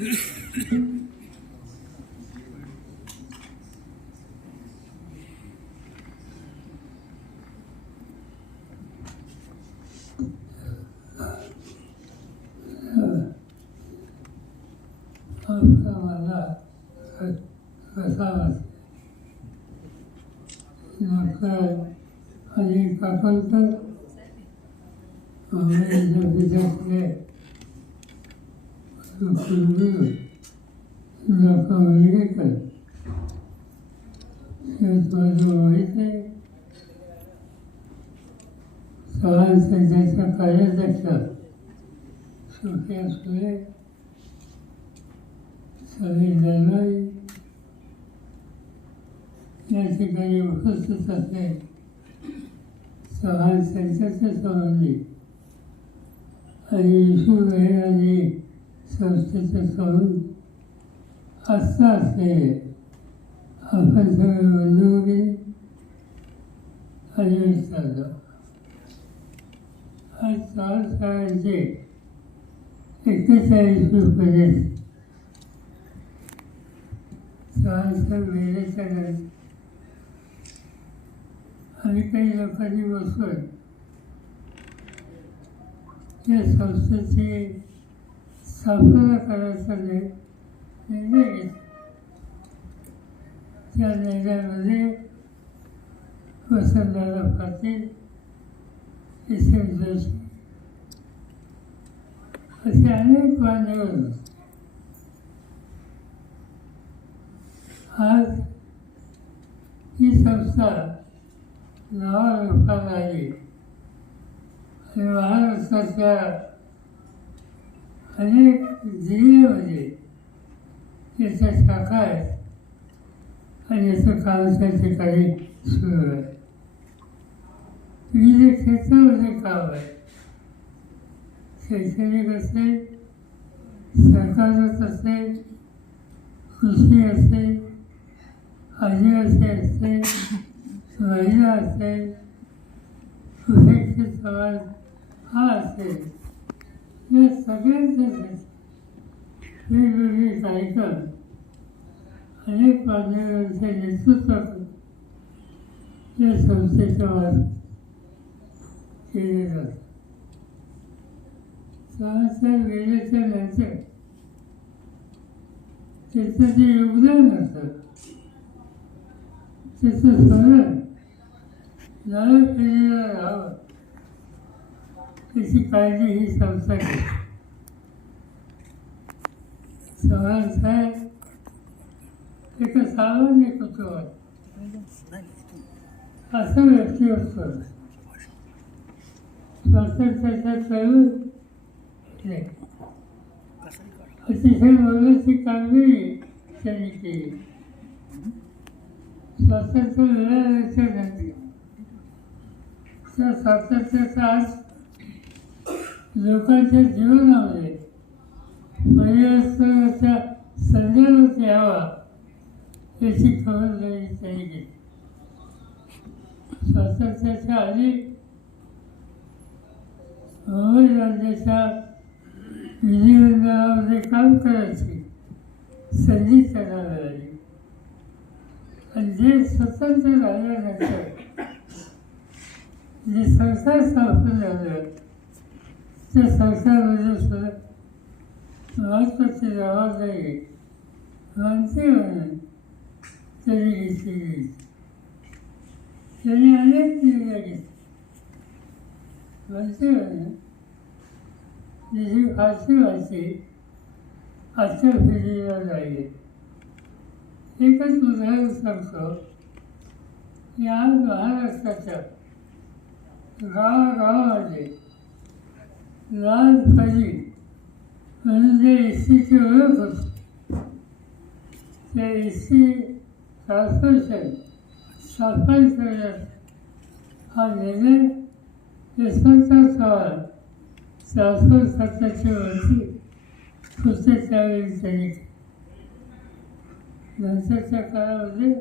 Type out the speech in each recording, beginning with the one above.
असा मला कसा वाटते नमस्कार आणि कापलकर विद्यार्थी कुलगुरू डॉक्टर माझं माहीत आहे सहा सध्याच्या कार्याध्यक्ष सुप्रिया सगळी दरबारी या ठिकाणी उपस्थित असले सहा संचाचे संबंधी. आणि विष्णू आणि संस्थेचे संबंध असं असते आपण सगळे बंधू वगैरे आणि विचारलं. आज चार शाळांचे एक्केचाळीस रुपये. सहाशे वेळेच्या नंतर आणि काही लोकांनी बसून या संस्थेचे स्थापना करायचा निर्णय घेतला त्या निर्णयामध्ये वसंतदादा पाटील एस एम जोशी असे अनेक मान्यवर होते. आज ही संस्था नावारूपात आली आणि महाराष्ट्राच्या अनेक जिल्ह्यामध्ये म्हणजे याच्या शाखा आहेत आणि याचं काम त्या ठिकाणी सुरू आहे विविध क्षेत्रामध्ये काम आहे शैक्षणिक असेल सरकारच असेल कृषी असेल आदिवासी असेल महिला असेल सुशिक्षित समाज हा असेल. हे सगळ्यांच्यासाठी वेगवेगळे कार्यक्रम अनेक मान्यवरांच्या नेतृत्वाखाली या संस्थेच्या मार्फत केले जातात सहसा वेळेच्या नंतर त्याचं जे योगदान असतं त्याचं स्मरण नव्या केलेलं राहावं. त्याची काळजी ही संस्था घेते चव्हाण साहेब एका सामान्य कुटुंबात असं व्यक्तिमत्व स्वातंत्र्याच्या चळवळ नाही अतिशय मोलाची कामगिरी त्यांनी केली स्वातंत्र्य मिळाल्याच्या नंतर त्या स्वातंत्र्याचा आज लोकांच्या जीवनामध्ये परिवर्तनाच्या संदर्भ द्यावा याची खबरदारी त्यांनी घेतली. स्वातंत्र्याच्या आधी मुंबई राज्याच्या विधिमंडळामध्ये काम करायची संधी त्यांना मिळाली. आणि जे स्वतंत्र झाल्यानंतर जे संस्था स्थापन झालं ते संसारामध्ये सुद्धा महत्वाची जबाबदारी मंत्री म्हणून त्यांनी गेली त्यांनी अनेक निर्णय घेतले मंत्री म्हणून जी फारसी व्हायची आजच्या पिढीला जाईल एकच उदाहरण सांगतो या महाराष्ट्राच्या गावागावामध्ये लाल परी जे ओळख होती त्या एस सी स्थापन करण्यात हा निर्णय यशवंतराव चव्हाण शासन सत्ताच्या वर्षी पुढच्या त्यावेळी त्यांनी. नंतरच्या काळामध्ये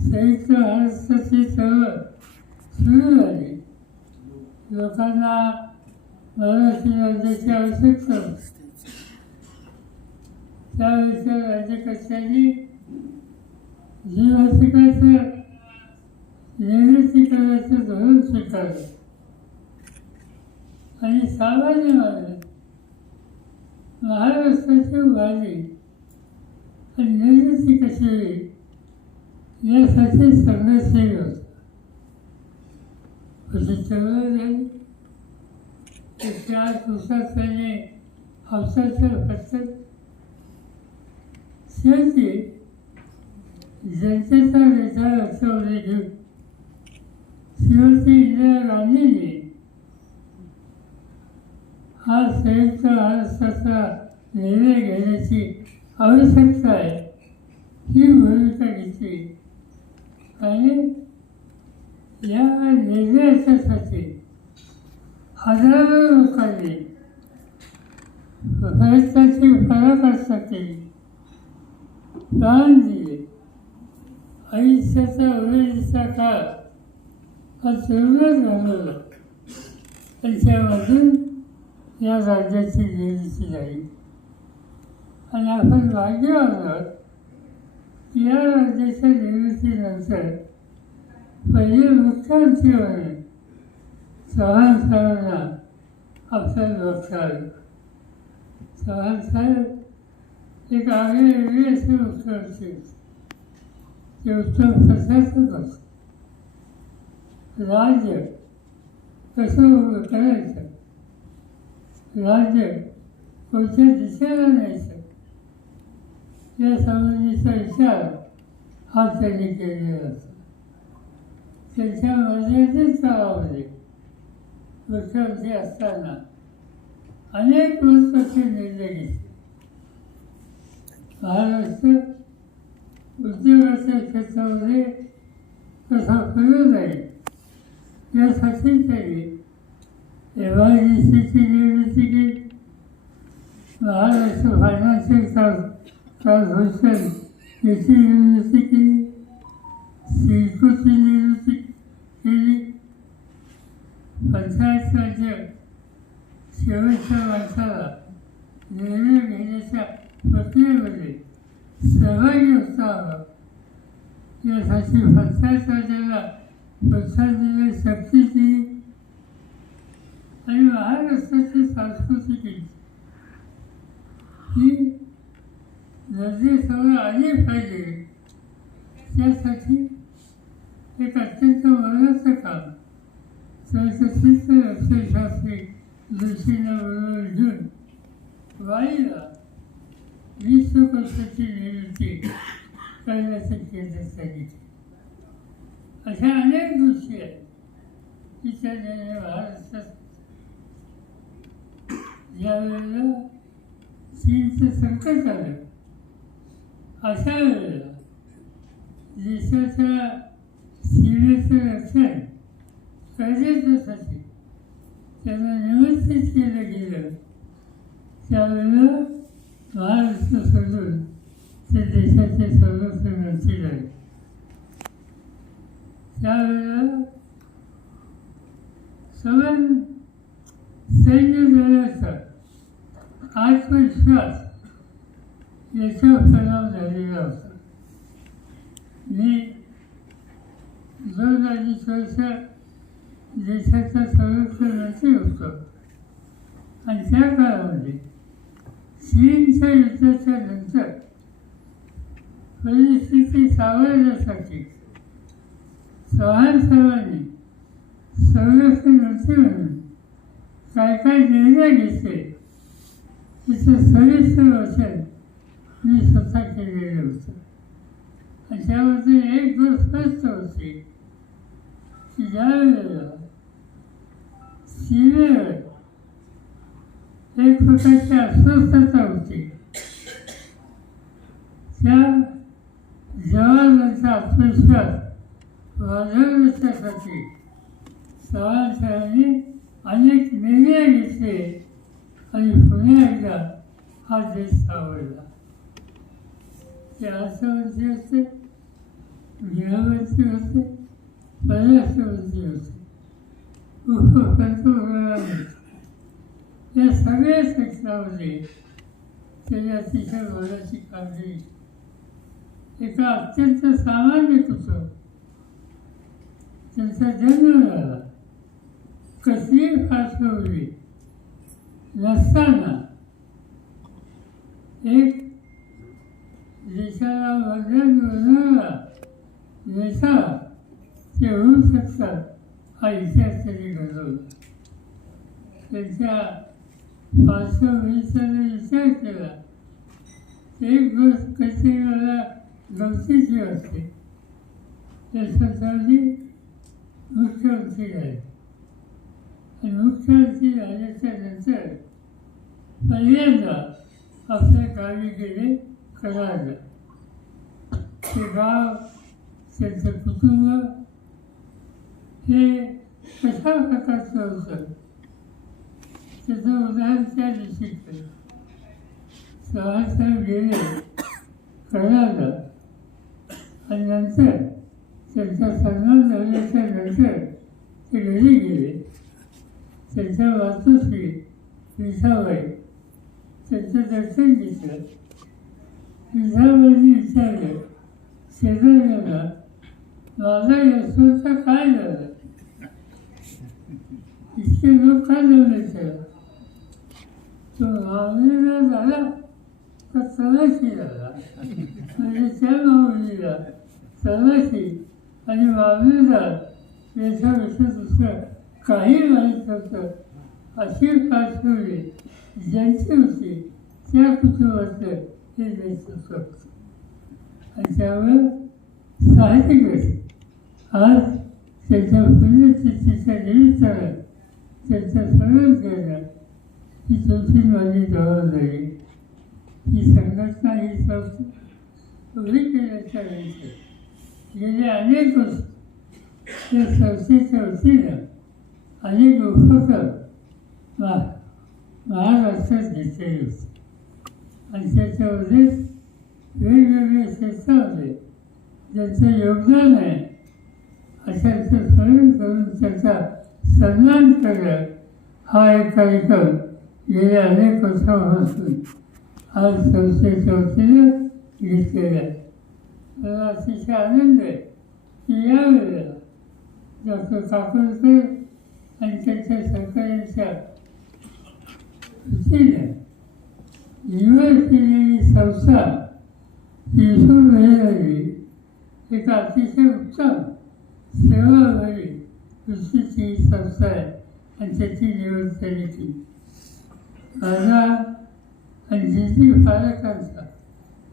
संयुक्त महाराष्ट्राची चळवळ सुरू झाली. लोकांना मराठी राज्याची आवश्यकता होती त्यावेळेच्या राज्यकर्त्यांनी जीवासिकाचं निर्णय करायचं धोरण स्वीकारलं. आणि सामान्य माणूस महाराष्ट्राची उभारली आणि निर्मिती कशी होईल यासाठी संघर्ष होता. अशी चळवळ झाली ते चार दिवसात त्याने हौसाचं फक्त शेवटी जनतेचा विचार लक्षामध्ये घेऊन शेवटी इंदिरा गांधींनी हा संयुक्त महाराष्ट्राचा निर्णय घेण्याची आवश्यकता आहे ही भूमिका घेतली. आणि या निर्णयाच्यासाठी हजारो लोकांनी भारताची फरकासाठी प्राण दिले आयुष्याचा उमेदीचा काळ हा सुरुवात घालवला त्यांच्यामधून या राज्याची निर्मिती झाली. आणि आपण भाग्यवान आहोत या राज्याच्या निर्मितीनंतर पहिले मुख्यमंत्री म्हणून चव्हाण साहेबांना आपल्याला बघता आलं चव्हाण साहेब एक आगळी वेगळी अशी मुख्यमंत्री होते ते उत्तम प्रशासक होते राज्य. कसं उभं करायचं राज्य. कोणत्या दिशेला न्यायचं? या संबंधीचा विचार हा त्यांनी केलेला असतो त्यांच्या मर्यादित काळामध्ये मुख्यमंत्री असताना अनेक महत्त्वाचे निर्णय घेतले महाराष्ट्र उद्योगाच्या क्षेत्रामध्ये कसा पुढे जाईल यासाठी त्यांनी एम आय डी सीची निर्मिती केली. महाराष्ट्र फायनान्शियल कॉर्पोरेशन याची निर्मिती केली. सिडकोची निर्मिती केली. पंचायत राज्य शेवटच्या माणसाला निर्णय घेण्याच्या प्रक्रियेमध्ये सहभागी असावा यासाठी पंचायत राज्याला प्रोत्साहन देण्याची शक्ती दिली आणि महाराष्ट्राची संस्कृती ही नजरेसमोर आली पाहिजे. त्यासाठी एक अत्यंत महत्त्वाचं काम सरचित्र अक्षरशास्त्री दृष्टीनं बरोबर घेऊन वाईला विश्वकोशाची निवृत्ती करण्याचं केंद्र सांगितले अशा अनेक गोष्टी आहेत की त्याने महाराष्ट्रात ज्यावेळेला चीनचं संकट आलं अशा वेळेला देशाच्या सीमेचं रक्षण करण्यासाठी त्यांना निमंत्रित केलं गेलं. त्यावेळेला महाराष्ट्र सोडून ते देशाचे संरक्षण मंत्री झाले. त्यावेळेला सवन सैन्य दलाचा आत्मविश्वास याचा परिणाम झालेला होता. मी दोन अडीच वर्ष देशाचा संरक्षण मंत्री होतो. आणि त्या काळामध्ये चीनच्या युद्धाच्या नंतर परिस्थिती सावरण्यासाठी चव्हाण साहेबांनी संरक्षण मंत्री म्हणून काय काय निर्णय घेतले तिचं सविस्तर वचन मी स्वतः केलेलं होतं. आणि त्यामध्ये एक गोष्ट स्पष्ट होती की ज्या वेळेला सीमेवर एक प्रकारची अस्वस्थता होती. त्या जवानांचा आत्मविश्वास वाढवण्यासाठी चव्हाण अनेक निर्णय घेतले आणि पुन्हा एकदा हा देश सावरला. ते अर्थमंत्री होते गृहमंत्री होते परराष्ट्रमंत्री होते होते. या सगळ्या क्षेत्रामध्ये त्याने अतिशय मोलाची काळजी एका अत्यंत सामान्य कुटुंब त्यांचा जन्म झाला. कसली पार्श्वभूमी नसताना एक देशाला वंदन मिळणारा नेता ते होऊ शकतात. हा इतिहास त्यांनी घडवला त्यांच्या पार्श्वभूमीचा जर विचार केला. एक गोष्ट काहीतरी मला गमतीची असते ते स्वतःची मुख्यमंत्री झाले. आणि मुख्यमंत्री झाल्याच्यानंतर पहिल्यांदा आपल्या गावी गेले कराडला. ते गाव त्यांचं कुटुंब हे कशा प्रकारचं होतं त्याचं उदाहरण त्या दिवशी केलं गेले कराडला आणि नंतर त्यांचा सन्मान झाल्याच्यानंतर ते घरी गेले त्यांच्या वास्तुश्री विसाबाई त्यांचं दर्शन घेतलं विसाबाईंनी विचारलं शेजाऱ्याला माझा यशवंत काय झालं? ते लोक का जमले त्याला तो माऊलीला झाला तर तलाशी झाला म्हणजे त्या माऊलीला तलाशी आणि माऊलीला याच्याविषयी दुसरं काही माहीत नव्हतं अशी पार्श्वभूमी ज्यांची होती त्या कुटुंबाचं हे द्यायचं होतं आणि त्यामुळं साहित्यिक आज त्याच्या पुण्यतिथीच्या निमित्तानं त्यांचं स्मरण करणं ही तुमची माझी जबाबदारी ही संघटना ही संस्था उभी केल्याच्यानंतर गेले अनेक वर्ष त्या संस्थेच्या वतीनं अनेक उपक्रम मा महाराष्ट्रात घेतलेले होते आणि त्याच्यामध्ये वेगवेगळ्या होते ज्यांचं योगदान आहे अशा स्मरण करून त्याचा सन्मान करणं हा एक कार्यक्रम गेल्या अनेक वर्षापासून आज संस्थेच्या वतीनं घेतलेला आहे. मला अतिशय आनंद आहे की यावेळेला डॉक्टर काकोडकर आणि त्यांच्या सहकार्यांच्या वतीने निवड केलेली संस्था यशू मिळाली एक अतिशय उत्तम सेवाभावी वृत्तीची संस्था आहे आणि त्याची निवड त्यांनी केली माझा आणि जिथे पालकांचा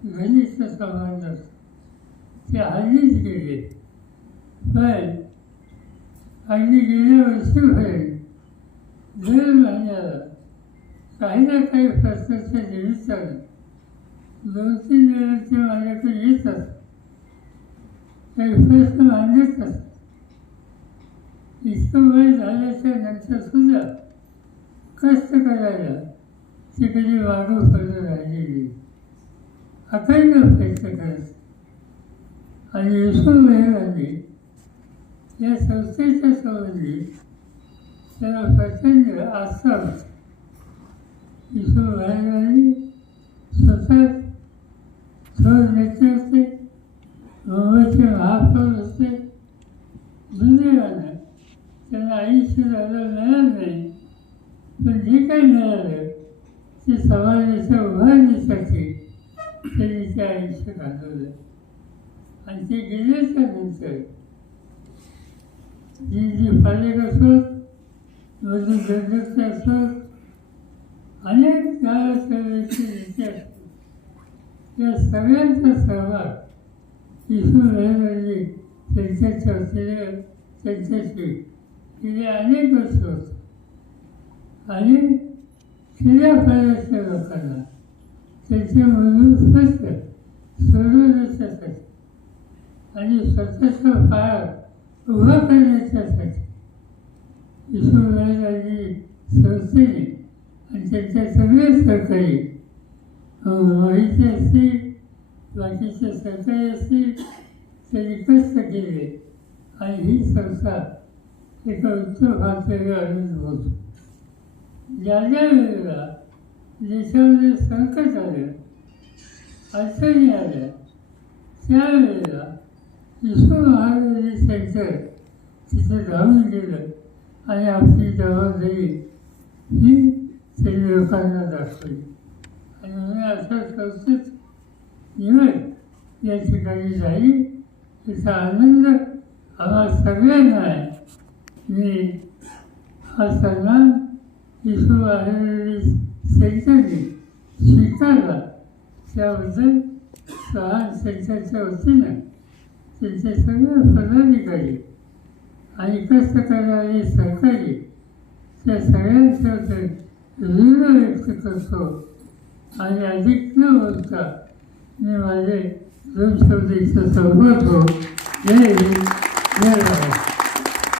घनिष्ठ संबंध असतो ते हल्लीच गेले. पण अगदी गेल्या वर्षीपर्यंत दर महिन्याला काही ना काही प्रश्नाच्या निमित्तानं दोन तीन वेळा ते माझ्याकडे येत असत. काही प्रश्न मांडत असत. इतकं वय झाल्याच्यानंतर सुद्धा कष्ट करायला ती कधी सुद्धा पडून राहिलेली अखंड प्रयत्न करत आणि यशो मेहरांनी या संस्थेच्या संबंधी त्याला प्रचंड आस्था होती यशो स्वतः थोर नेते होते मुंबईचे महापौर होते त्यांना आयुष्य झालं मिळालं नाही पण जे काही मिळालं ते समाजाच्या उभारणीसाठी त्यांनी ते आयुष्य घालवलं आणि ते गेल्याच्यानंतर जी जी पालक असोत मधून अध्यक्ष असोत अनेक गावाच्या नेते असतात या सगळ्यांचा सहभाग यशू मेहरांनी त्यांच्या चर्चेला त्यांच्याशी गेले अनेक वर्ष होत आणि खेड्यापाड्याच्या लोकांना. त्यांचे म्हणून स्पष्ट सोडवण्याच्यासाठी आणि स्वतःच्या पायात उभा करण्याच्यासाठी. ईश्वराजी संस्थेने आणि त्यांच्या सगळे सरकारी माहिती असतील बाकीचे सरकारी असतील त्यांनी कष्ट केले. आणि ही संस्था एका उत्तर भारताला आनंद होतो ज्या ज्या वेळेला देशामध्ये संकट आलं अडचणी आल्या. त्यावेळेला विश्व महाराजांनी सेंटर तिथे धावून गेलं आणि आपली जबाबदारी ही त्यांनी लोकांना दाखवली. आणि म्हणून असा संस्कृत निवड या ठिकाणी झाली त्याचा आनंद आम्हा सगळ्यांना आहे. मी हा सन्मान विश्व महाराजांनी सेंटरने स्वीकारला. त्याबद्दल सहा सेंटरच्या वतीनं त्यांचे सगळे पदाधिकारी आणि कष्ट करणारे सहकारी त्या सगळ्यांच्या ऋण व्यक्त करतो. आणि अधिक न बोलता मी माझे दोन शब्द इथं संपवतो जय धन्यवाद जय